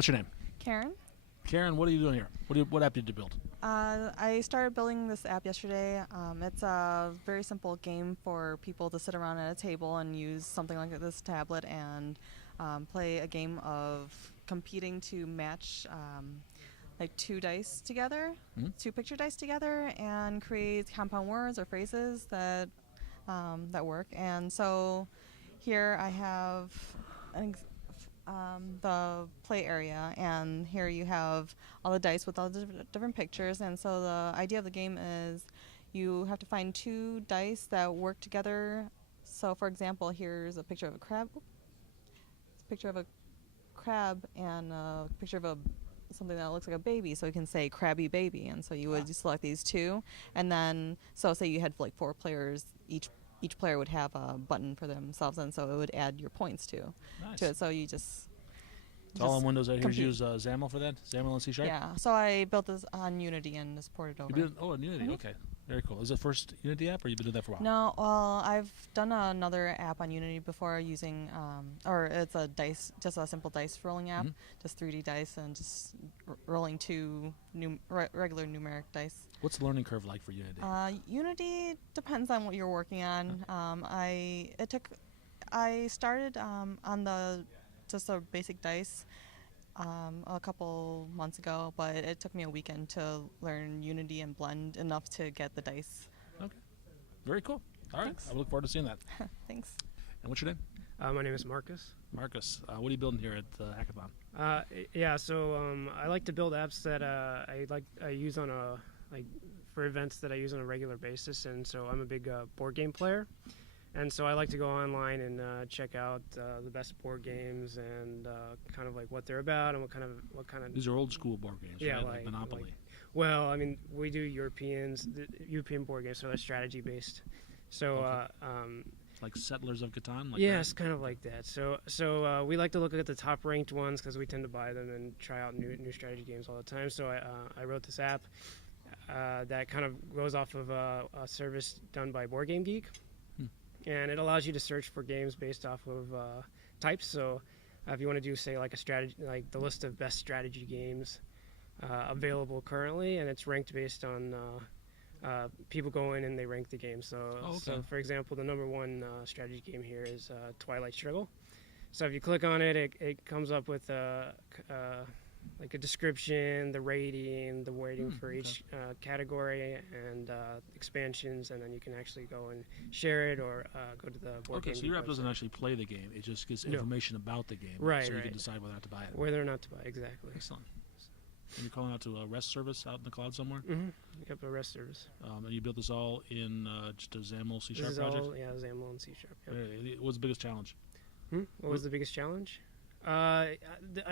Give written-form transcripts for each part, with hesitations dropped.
What's your name? Karen. Karen, what are you doing here? What app did you build? I started building this app yesterday. It's a very simple game for people to sit around at a table and use something like this tablet and play a game of competing to match like two dice together, two picture dice together, and create compound words or phrases that work. And so here I have the play area, and here you have all the dice with all the different pictures. And so the idea of the game is you have to find two dice that work together. So for example, here's a picture of a crab. It's a picture of a crab and a picture of something that looks like a baby, so you can say crabby baby. And so you would select these two, and then so say you had like 4 players, each player would have a button for themselves, and so it would add your points to it. So you just it's all on Windows. I hear you use XAML for that. XAML and C#. Yeah. So I built this on Unity and just ported over. You did? Oh, on Unity. Okay. Very cool. Is it first Unity app, or you've been doing that for a while? No. Well, I've done another app on Unity before using, or it's a dice, just a simple dice rolling app, just 3D dice and just rolling two regular numeric dice. What's the learning curve like for Unity? Unity depends on what you're working on. I started on just a basic dice a couple months ago, but it took me a weekend to learn Unity and Blend enough to get the dice. Okay. Very cool. All right. Thanks. I look forward to seeing that. Thanks. And what's your name? My name is Marcus. Marcus. What are you building here at Hackathon? I like to build apps that I use on for events that I use on a regular basis, and so I'm a big board game player. And so I like to go online and check out the best board games and kind of like what they're about and what kind of. These are old school board games, yeah, right? Like Monopoly. Well, I mean, we do European board games, so they're strategy based. So like Settlers of Catan. Like yes, kind of like that. So we like to look at the top ranked ones because we tend to buy them and try out new strategy games all the time. So I wrote this app that kind of goes off of a service done by Board Game Geek. And it allows you to search for games based off of types. So if you want to do, say, like a strategy, like the list of best strategy games available currently, and it's ranked based on people go in and they rank the game. So for example, the number one strategy game here is Twilight Struggle. So if you click on it, it comes up with like a description, the rating, the weighting for each category, and expansions, and then you can actually go and share it or go to the board game. Okay, so your app doesn't actually play the game; it just gives information about the game, right? So you can decide whether or not to buy it. Whether or not to buy, exactly. Excellent. And you're calling out to a REST service out in the cloud somewhere? Mm-hmm. Yep, a REST service. And you built this all in just a XAML C# project? All, XAML and C#. Yep. What's the biggest challenge? What was the biggest challenge? I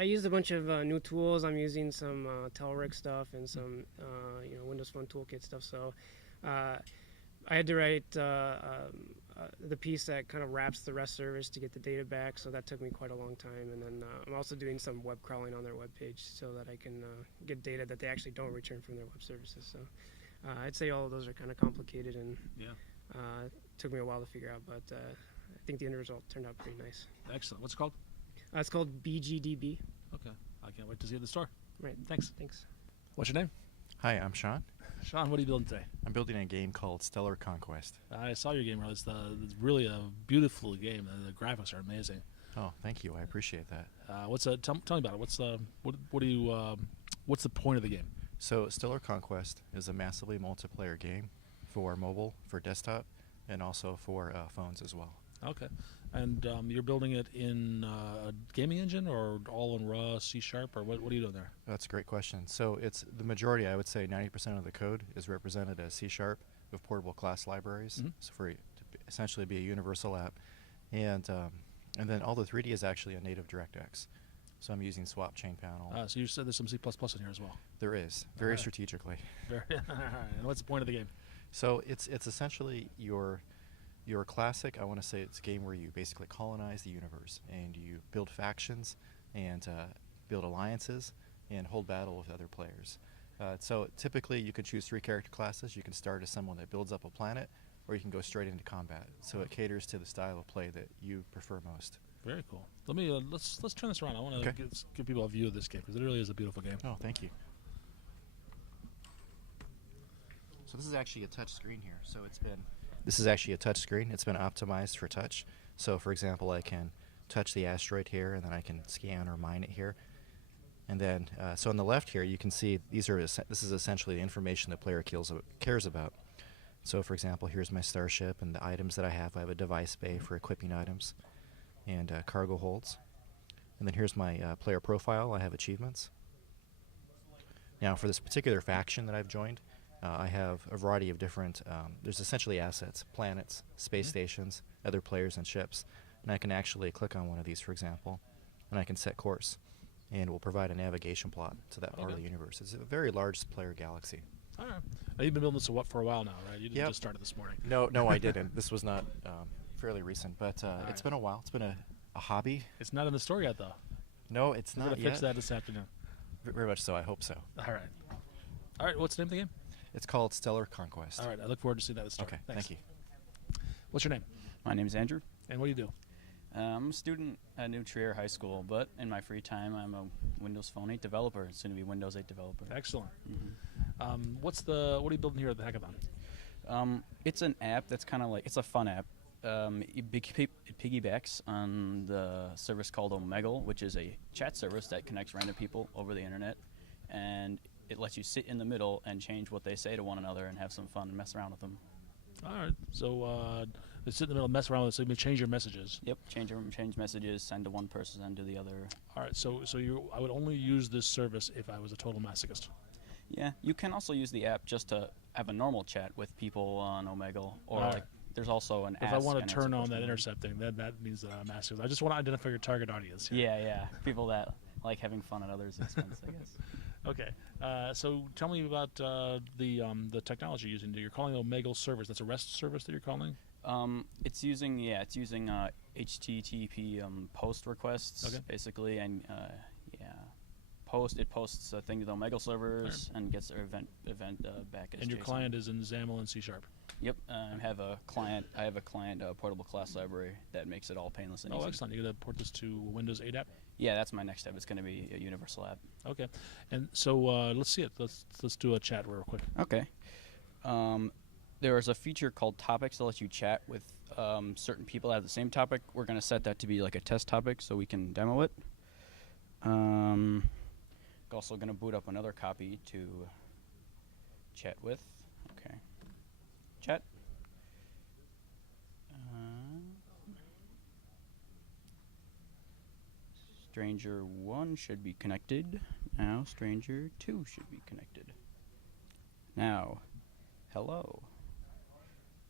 used a bunch of new tools. I'm using some Telric stuff and some Windows Phone Toolkit stuff. So I had to write the piece that kind of wraps the REST service to get the data back. So that took me quite a long time. And then I'm also doing some web crawling on their web page so that I can get data that they actually don't return from their web services. So I'd say all of those are kind of complicated and it took me a while to figure out. But I think the end result turned out pretty nice. Excellent. What's it called? It's called BGDB. Okay. I can't wait to see it in the store. Right. Thanks. What's your name? Hi, I'm Sean. Sean, what are you building today? I'm building a game called Stellar Conquest. I saw your game. It's really a beautiful game. The graphics are amazing. Oh, thank you. I appreciate that. Tell me about it. What's the point of the game? So, Stellar Conquest is a massively multiplayer game for mobile, for desktop, and also for phones as well. Okay. And you're building it in a gaming engine or all in raw C#, or what are you doing there? That's a great question. So it's the majority, I would say 90% of the code is represented as C# with portable class libraries, so for it to essentially be a universal app. And then all the 3D is actually a native DirectX. So I'm using swap chain panel. So you said there's some C++ in here as well. There is, very strategically. And what's the point of the game? So it's essentially your classic, I want to say it's a game where you basically colonize the universe and you build factions and build alliances and hold battle with other players. So typically you can choose 3 character classes. You can start as someone that builds up a planet, or you can go straight into combat. So it caters to the style of play that you prefer most. Very cool. Let me let's turn this around. I want to Okay. give people a view of this game because it really is a beautiful game. Oh, thank you. So this is actually a touch screen here. So this is actually a touch screen. It's been optimized for touch. So for example, I can touch the asteroid here, and then I can scan or mine it here. And then, so on the left here, you can see this is essentially the information the player cares about. So for example, here's my starship and the items that I have. I have a device bay for equipping items and cargo holds. And then here's my player profile. I have achievements. Now for this particular faction that I've joined, I have a variety of different, there's essentially assets, planets, space stations, other players and ships. And I can actually click on one of these, for example, and I can set course. And it will provide a navigation plot to that part of the universe. It's a very large player galaxy. All right. Now, you've been building this for a while now, right? You didn't Yep. just started this morning. No, I didn't. This was not fairly recent, but it's been a while. It's been a hobby. It's not in the store yet, though. No, it's We're not gonna yet. fix that this afternoon. Very much so. I hope so. All right. All right. What's the name of the game? It's called Stellar Conquest. All right. I look forward to seeing that at the store. Okay, Thanks. thank you. What's your name? My name's Andrew. And what do you do? I'm a student at New Trier High School, but in my free time, I'm a Windows Phone 8 developer, soon to be Windows 8 developer. Excellent. Mhm. What are you building here at the Hackathon? It's an app that's kind of like, it's a fun app. It piggybacks on the service called Omegle, which is a chat service that connects random people over the internet, and it lets you sit in the middle and change what they say to one another and have some fun and mess around with them. All right. So they sit in the middle, mess around with it, so you can change your messages. Yep, change messages, send to one person, send to the other. All right. So I would only use this service if I was a total masochist. Yeah, you can also use the app just to have a normal chat with people on Omegle, or All like right. there's also an. If I ask want and to answer turn on question that one. intercepting, then that means that I'm a masochist. I just want to identify your target audience here. Yeah, people that like having fun at others' expense, I guess. Okay. So tell me about the technology you're using. You're calling it Omegle service. That's a REST service that you're calling? It's using HTTP post requests Okay. basically, and it posts a thing to the Omegle servers and gets their event back as And your JSON. client is in XAML and C#. Yep, I have a client portable class library that makes it all painless and Oh, easy. excellent. You're going to port this to Windows 8 app? Yeah, that's my next step. It's going to be a universal app. Okay. And so let's see it. Let's do a chat real quick. Okay. There is a feature called Topics that lets you chat with certain people that have the same topic. We're going to set that to be like a test topic so we can demo it. Also going to boot up another copy to chat with. Okay. Chat. Stranger 1 should be connected. Now Stranger 2 should be connected. Now, hello.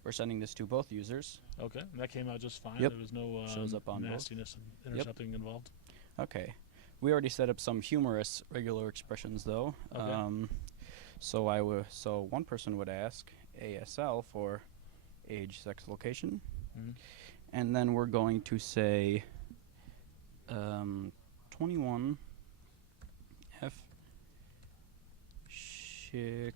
We're sending this to both users. Okay. And that came out just fine. Yep. There was no Shows up on both. nastiness and intercepting involved. Okay. We already set up some humorous regular expressions though. Okay. So one person would ask ASL for age, sex, location, Mhm. and then we're going to say 21 F Chicago.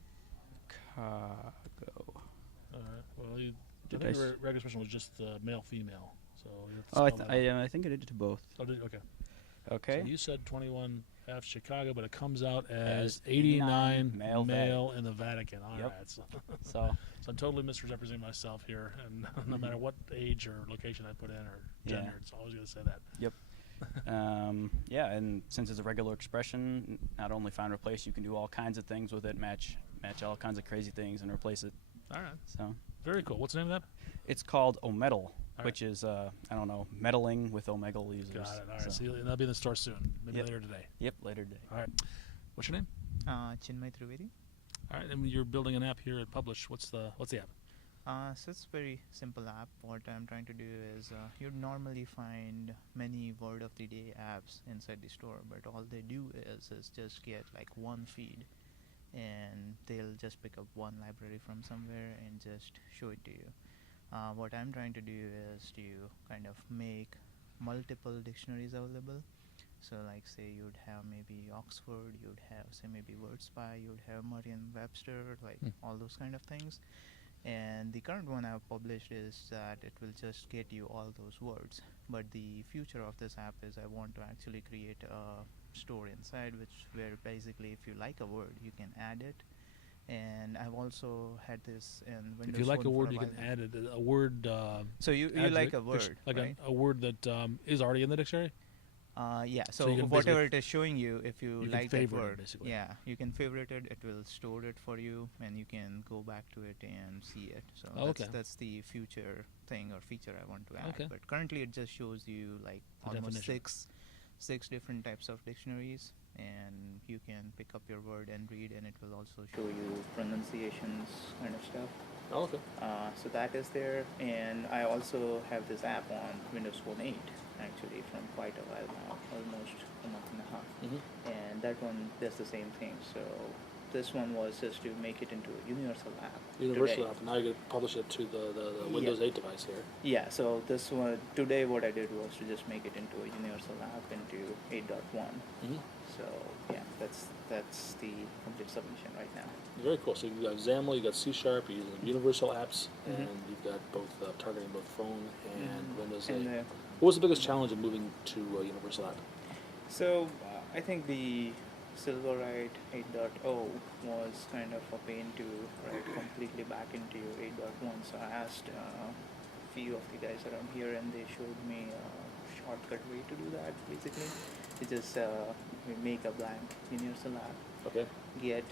All right. Well, I Did think I your s- regular expression was just male, female. So you have to Oh, spell that out. I think I did it to both. Oh, okay. Okay. So you said 21F Chicago, but it comes out As as 89 male male in the Vatican. All right. Yep. So, So so I'm totally misrepresenting myself here, and no matter what age or location I put in or Yeah. gender, it's always going to say that. yeah, and since it's a regular expression, not only find replace, you can do all kinds of things with it, match all kinds of crazy things and replace it. All right. So Very cool. What's the name of that? it's called Ometal, right. which is meddling with Omegle users. Got it. All right. So- So that'll be in the store soon, maybe Yep. later today. Yep, later today. All right. What's your name? Chinmay Trivedi. All right. And you're building an app here at Publish. What's the app? So it's a very simple app. What I'm trying to do is you'd normally find many word of the day apps inside the store, but all they do is just get like one feed, and they'll just pick up one library from somewhere and just show it to you. What I'm trying to do is to kind of make multiple dictionaries available. So like say you'd have maybe Oxford, you'd have say maybe WordSpy, you'd have Merriam-Webster, like all those kind of things. And the current one I've published is that it will just get you all those words. But the future of this app is I want to actually create a store inside, which where basically if you like a word, you can add it. And I've also had this in Windows If you like Phone a for word, you while can now. add it. A word. So you adds like it, a word, like right? a word that is already in the dictionary. Yeah. So So, you can whatever basically- it is showing you, if you you can like that favorite it, word, basically. yeah, you can favorite it. It will store it for you, and you can go back to it and see it. So Oh, that's, okay. that's the future thing or feature I want to add. Okay. But currently, it just shows you like The almost definition. six different types of dictionaries, and you can pick up your word and read, and it will also show you pronunciations kind of stuff. Oh, okay. So that is there, and I also have this app on Windows Phone 8 actually from quite a while now, almost a month and a half. Mm-hmm. And that one does the same thing. So this one was just to make it into a universal app. Universal today. app. Now you're going to publish it to the Yeah. Windows 8 device here. Yeah, so this one today what I did was to just make it into a universal app into 8.1. Mm-hmm. So yeah, that's the complete submission right now. Very cool. So you've got XAML, you've got C#, you're using universal apps, Mhm. and you've got both targeting both phone and Mhm. Windows 8. And What was the biggest challenge of moving to a universal app? so I think the Silverlight 8.0 was kind of a pain to write completely back into 8.1. So I asked a few of the guys around here, and they showed me a shortcut way to do that. Basically, you just make a blank universal app, Okay. get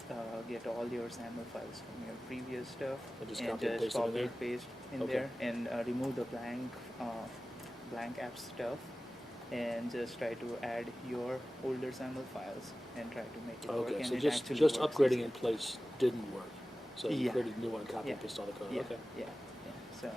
all your SAML files from your previous stuff, And just copy and paste it in copy there? and paste in Okay. there, and remove the blank app stuff, and just try to add your older SAML files and try to make it work. Okay. And So it just actually just works upgrading easier. in place didn't work. So you Yeah. created a new one, copy Yeah. and paste all the code. Yeah, Okay. yeah. So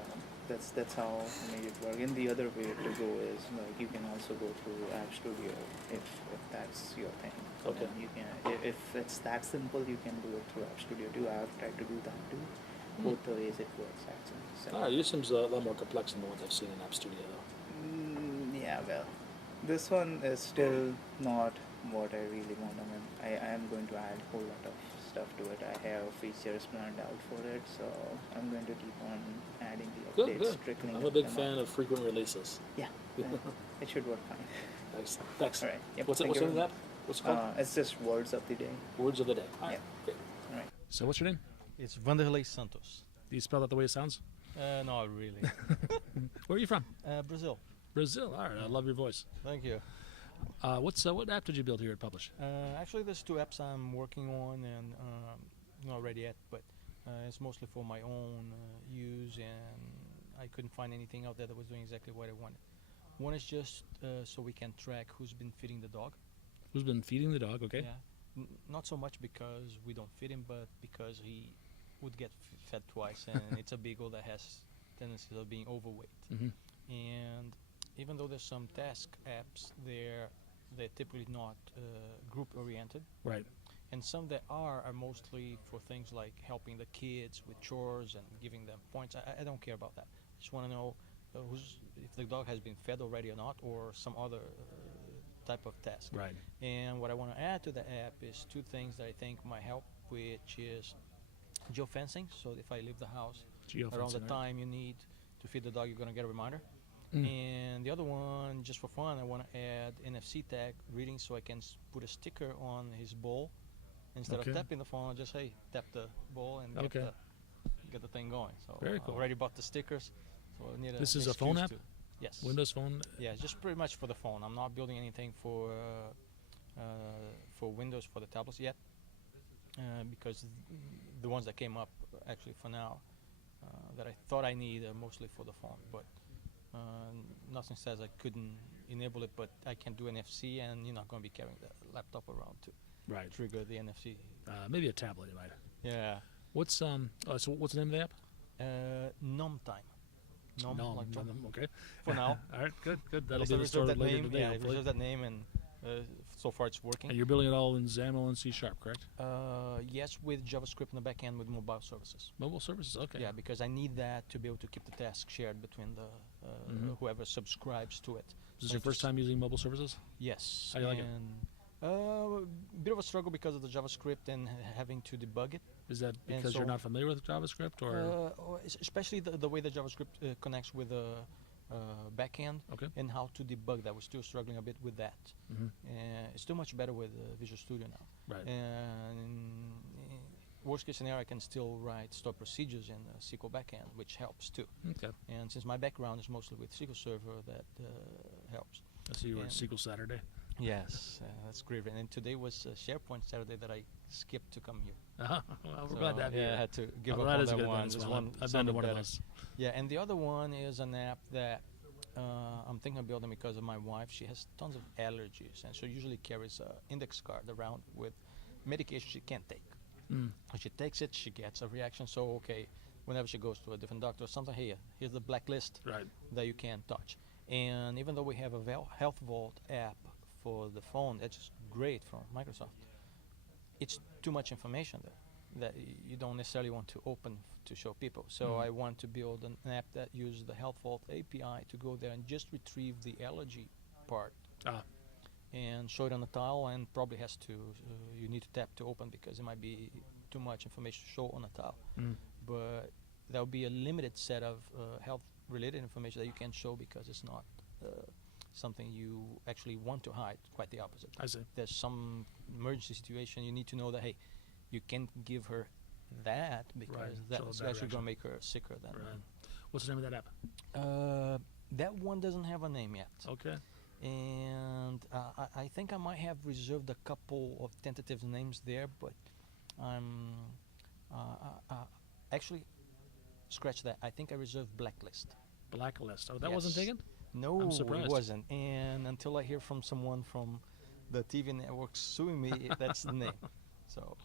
that's how I made it work. And the other way to go is like you can also go through App Studio if that's your thing. Okay. And you can if it's that simple, you can do it through App Studio too. I've tried to do that too. Hmm. Both the ways it works actually. So. All right. This seems a lot more complex than the ones I've seen in App Studio, though. Yeah, well, this one is still not what I really want. I mean, I am going to add a whole lot of stuff to it. I have features planned out for it, so I'm going to keep on adding the Good, updates, good. trickling I'm a big them fan out. of frequent releases. Yeah, it should work fine. Thanks. Thanks. All right. Yep, What's it? thank What's you the name of very that? What's it called? It's just words of the day. Words of the day. All right. Yeah. Great. All right. So what's your name? It's Vanderlei Santos. Do you spell that the way it sounds? Not really. Where are you from? Brazil. Brazil. All right. I love your voice. Thank you. What app did you build here at Publish? Actually, there's two apps I'm working on, and not ready yet, but it's mostly for my own use, and I couldn't find anything out there that was doing exactly what I wanted. One is just so we can track who's been feeding the dog. Who's been feeding the dog? Okay. Yeah. Not so much because we don't feed him, but because he would get fed twice, and it's a beagle that has tendencies of being overweight. Mm-hmm. And even though there's some task apps there, they're typically not group oriented, Right. and some that are mostly for things like helping the kids with chores and giving them points. I don't care about that. I just want to know if the dog has been fed already or not, or some other type of task. Right. And what I want to add to the app is two things that I think might help, which is geofencing. So if I leave the house around the Geofencing, right. time you need to feed the dog, you're going to get a reminder. Mm. And the other one, just for fun, I want to add NFC tag reading, so I can put a sticker on his bowl. Instead Okay. of tapping the phone, I just tap the bowl and Okay. get the thing going. So Very I cool. already bought the stickers. So I need This an is a phone excuse app? to- Yes. Windows Phone. Yeah, just pretty much for the phone. I'm not building anything for Windows for the tablets yet, because the ones that came up actually for now that I thought I need are mostly for the phone. But nothing says I couldn't enable it, but I can do NFC, and you're not going to be carrying the laptop around to Right. trigger the NFC. Maybe a tablet, you might. Yeah. What's so what's the name of the app? Nom time. Nom, No. like Tom. Okay. For now. All right. Good. Good. At That'll least be I the reserved story that later name. today. Yeah, I Hopefully. reserved that name, and so far it's working. And you're building it all in XAML and C#, correct? Yes, with JavaScript in the back end with mobile services. Mobile services. Okay. Yeah, because I need that to be able to keep the task shared between the Mhm. whoever subscribes to it. Is this So your I first just- time using mobile services? Yes. How do you like it? and Bit of a struggle because of the JavaScript and having to debug it. Is that And because you're so- not familiar with JavaScript, or Especially the way the JavaScript connects with the backend okay? and how to debug that. We're still struggling a bit with that. Mm-hmm. It's still much better with Visual Studio now. Right. And worst case scenario, I can still write stored procedures in the SQL backend, which helps too. Okay. And since my background is mostly with SQL Server, that helps. I see you were at And- SQL Saturday. Yes, that's great. And today was SharePoint Saturday that I skipped to come here. Well, we're So, glad to have you. yeah, I had to give Oh, up that on is a that good one. one as This well. one I've been to sounded one of better. those. Yeah, and the other one is an app that I'm thinking of building because of my wife. She has tons of allergies, and so usually carries an index card around with medication she can't take. Mm. When she takes it, she gets a reaction. So, okay, whenever she goes to a different doctor or something, here's the blacklist Right. that you can't touch. And even though we have a Health Vault app for the phone, that's great from Microsoft, it's too much information there that you don't necessarily want to open to show people. So Mhm. I want to build an app that uses the Health Vault API to go there and just retrieve the allergy part Ah. and show it on the tile, and probably has to you need to tap to open because it might be too much information to show on a tile. Mm. But there'll be a limited set of health related information that you can show because it's not something you actually want to hide. Quite the opposite. I see. There's some emergency situation, you need to know that, hey, you can't give her that because Right, that's so bad actually going to reaction. make her sicker than. Right. What's the name of that app? That one doesn't have a name yet. Okay. And I think I might have reserved a couple of tentative names there, but I'm actually scratch that. I think I reserved Blacklist. Blacklist. Oh, that wasn't Yes. taken? No, I'm it surprised. wasn't. And until I hear from someone from the TV network suing me, that's the name. So,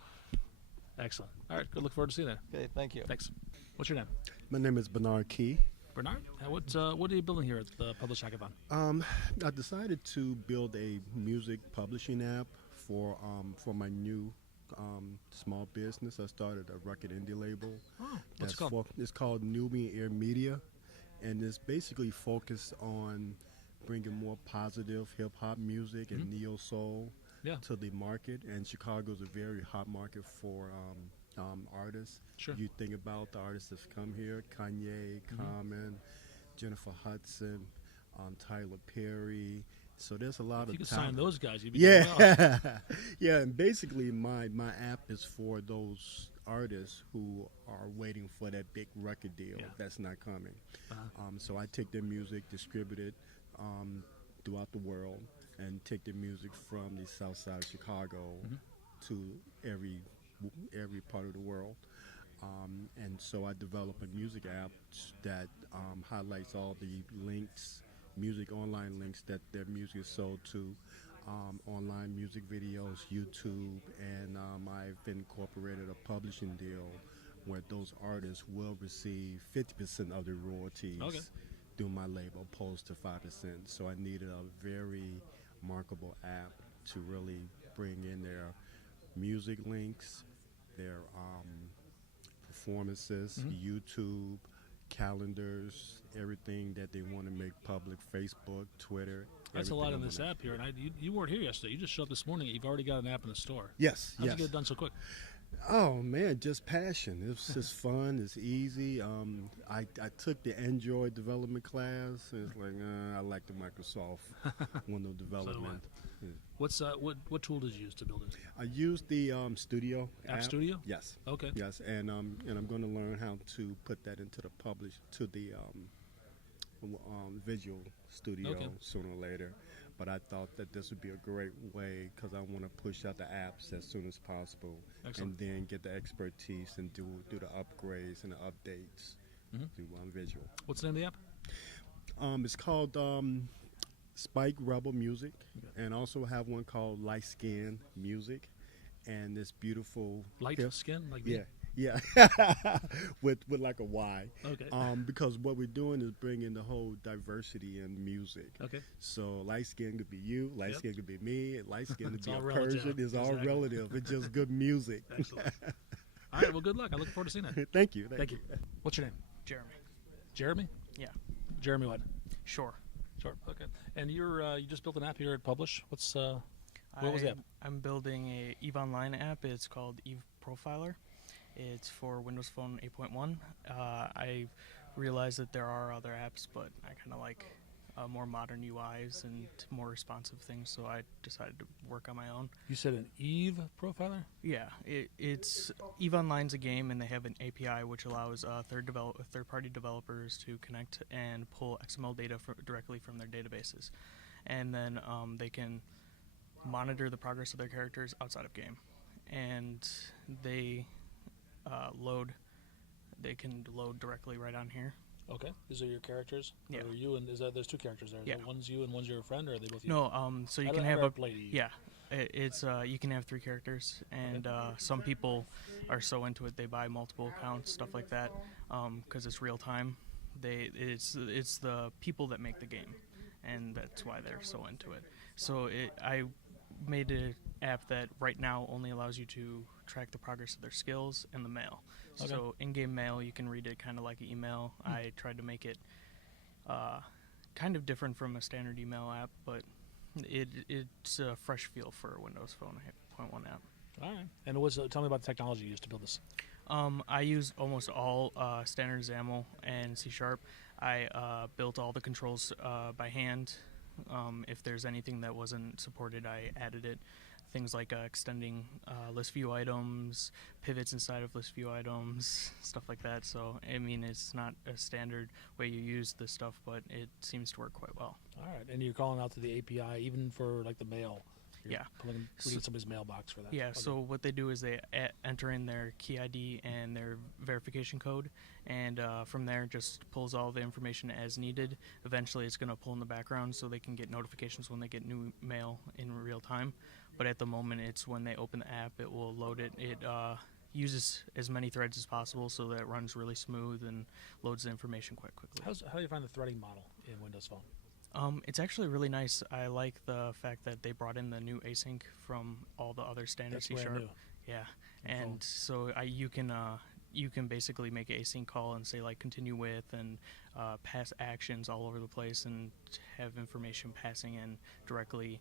Excellent. All right. Good. Look forward to seeing that. okay, thank you. Thanks. What's your name? My name is Bernard Key. Bernard? What are you building here at the Publish Hackathon? I decided to build a music publishing app for my new small business. I started a record indie label. Oh, what's it called? It's called Nubian Air Media, and it's basically focused on bringing more positive hip hop music and neo soul Yeah. to the market. And Chicago's a very hot market for artists. Sure. You think about the artists that's come here: Kanye, Common, Jennifer Hudson, Tyler Perry. So there's a lot If of you could talent. sign those guys, you'd be doing well. Yeah, yeah, and basically my app is for those artists who are waiting for that big record deal Yeah. that's not coming. Uh-huh. So I take their music, distribute it throughout the world, and take their music from the south side of Chicago to every part of the world. And so I develop a music app that highlights all the links, music online links that their music is sold to, online music videos, YouTube, and I've incorporated a publishing deal where those artists will receive 50% of the royalties Okay. through my label, opposed to 5%. So I needed a very marketable app to really bring in their music links, their performances, YouTube, calendars, everything that they want to make public, Facebook, Twitter. That's a everything lot I in this wanna- app here, and you weren't here yesterday. You just showed up this morning. You've already got an app in the store. Yes, How'd yes. you get it done so quick? Oh man, just passion. It's just fun. It's easy. I took the Android development class. And it's like I like the Microsoft Windows development. What tool did you use to build it? I used the Studio App Studio? Yes, Okay. yes, and I'm going to learn how to put that into the Visual Studio Okay. sooner or later. But I thought that this would be a great way because I want to push out the apps as soon as possible, Excellent. and then get the expertise and do the upgrades and the updates through Visual. What's the name of the app? It's called Spike Rebel Music, and also have one called Light Skin Music, and this beautiful Light hip- skin, like me? Yeah, with like a Y. Okay. Because what we're doing is bringing the whole diversity in music. Okay. So light skin could be you, light Yep. skin could be me, light skin could It's be a all relative. Persian. It's all Exactly. relative. It's just good music. Excellent. All right. Well, good luck. I look forward to seeing it. Thank you. Thank you. What's your name? Jeremy. Jeremy. Yeah. Jeremy what? Sure. Sure. Okay. And you just built an app here at Publish. What's What was the app? I'm building a EVE Online app. It's called EVE Profiler. It's for Windows Phone 8.1. I realized that there are other apps, but I kind of like more modern UIs and more responsive things, so I decided to work on my own. You said an Eve profiler? Yeah, it's EVE Online's a game, and they have an API which allows third-party developers to connect and pull XML data directly from their databases, and then they can monitor the progress of their characters outside of game, and they can load directly right on here. Okay. These are your characters? Yeah. Or you and there's two characters there. Is Yeah. there one's you and one's your friend, or are they both you? No, so you How can do- have how up. do I play you? Yeah, it's you can have 3 characters, and some people are so into it they buy multiple accounts, stuff like that, because it's real time. It's the people that make the game, and that's why they're so into it. So I made an app that right now only allows you to track the progress of their skills and the mail. Okay. So in-game mail, you can read it kind of like an email. I tried to make it kind of different from a standard email app, but it's a fresh feel for a Windows Phone 8.1 app. All right. And tell me about the technology you used to build this. I used almost all standard XAML and C#. I built all the controls by hand. If there's anything that wasn't supported, I added it. Things like extending list view items, pivots inside of list view items, stuff like that. So, I mean, it's not a standard way you use this stuff, but it seems to work quite well. All right. And you're calling out to the API even for like the mail. You're Yeah. reading somebody's mailbox for that. Yeah, Okay. so what they do is they enter in their key ID and their verification code, and from there just pulls all the information as needed. Eventually it's going to pull in the background so they can get notifications when they get new mail in real time. But at the moment, it's when they open the app, it will load it. It uses as many threads as possible so that it runs really smooth and loads the information quite quickly. How do you find the threading model in Windows Phone? It's actually really nice. I like the fact that they brought in the new async from all the other standard That's C#. brand new. Yeah, In phone. and so you can basically make an async call and say like continue with and pass actions all over the place and have information passing in directly,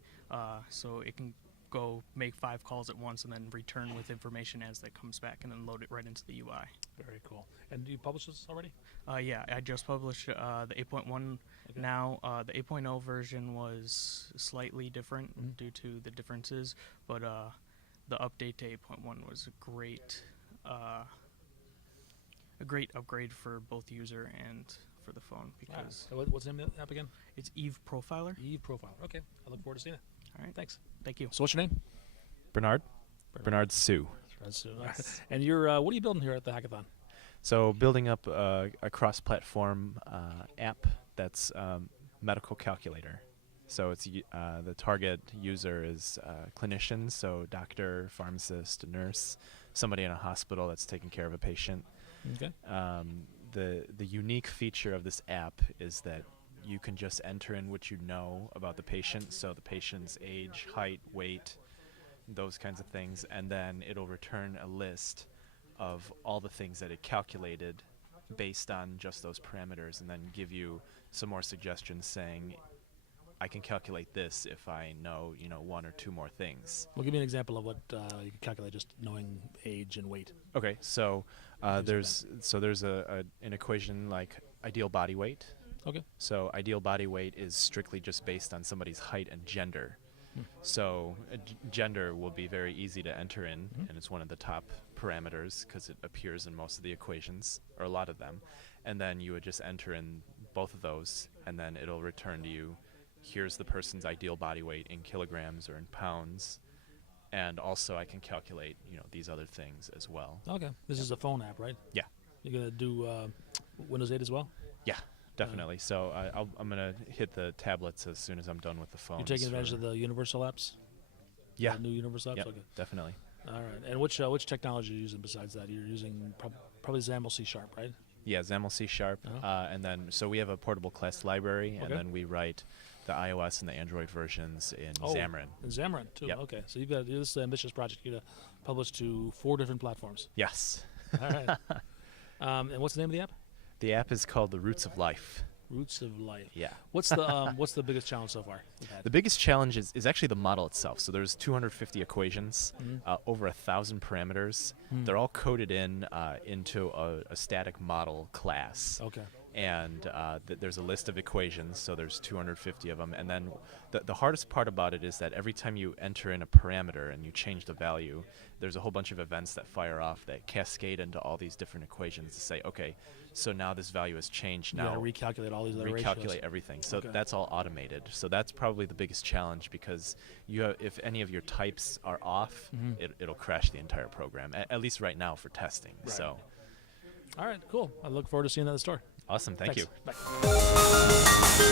so it can go make 5 calls at once and then return with information as that comes back and then load it right into the UI. Very cool. And do you publish this already? Yeah, I just published the 8.1 Okay. now. The 8.0 version was slightly different Mhm. due to the differences, but the update to 8.1 was a great upgrade for both user and for the phone All right. because So what's the name of the app again? it's EVE Profiler. Eve Profile. Okay. I look forward to seeing it. All right, Thanks. thank you. So what's your name? Bernard Sue. That's, and you're what are you building here at the hackathon? So building up a cross-platform app that's medical calculator. So it's the target user is clinicians, so doctor, pharmacist, nurse, somebody in a hospital that's taking care of a patient. Okay. The unique feature of this app is that you can just enter in what you know about the patient, so the patient's age, height, weight, those kinds of things, and then it'll return a list of all the things that it calculated based on just those parameters, and then give you some more suggestions saying, I can calculate this if I know, 1 or 2 more things. Well, give me an example of what you can calculate just knowing age and weight. Okay, so Use there's an equation like ideal body weight. Okay. So ideal body weight is strictly just based on somebody's height and gender. So gender will be very easy to enter in, and it's one of the top parameters because it appears in most of the equations, or a lot of them. And then you would just enter in both of those, and then it'll return to you, here's the person's ideal body weight in kilograms or in pounds. And also I can calculate, these other things as well. Okay. This is a phone app, right? Yeah. You're going to do Windows 8 as well? Yeah, definitely. So I'm going to hit the tablets as soon as I'm done with the phone. You're taking advantage of the universal apps? Yeah. The new universal apps? Yep, Okay. definitely. All right. And which technology are you using besides that? You're using probably XAML C#, right? Yeah, XAML C#. Uh-huh. And then, so we have a portable class library, and Okay. then we write the iOS and the Android versions in Xamarin. And Xamarin, too. Yep. Okay. So you've got this is an ambitious project. You're going to publish to 4 different platforms. Yes. All right. And what's the name of the app? The app is called The Roots of Life. Roots of Life. Yeah. What's the biggest challenge so far you've had? The biggest challenge is actually the model itself. So there's 250 equations, over 1,000 parameters. They're all coded into a static model class. Okay. And there's a list of equations, so there's 250 of them. And then the hardest part about it is that every time you enter in a parameter and you change the value, there's a whole bunch of events that fire off that cascade into all these different equations to say, okay, so now this value has changed. You Now gotta recalculate all these other recalculate ratios. everything. So Okay. that's all automated. So that's probably the biggest challenge, because if any of your types are off, it'll crash the entire program, at least right now for testing. Right. So All right, cool. I look forward to seeing that at the store. awesome. Thank Thanks. you. Bye.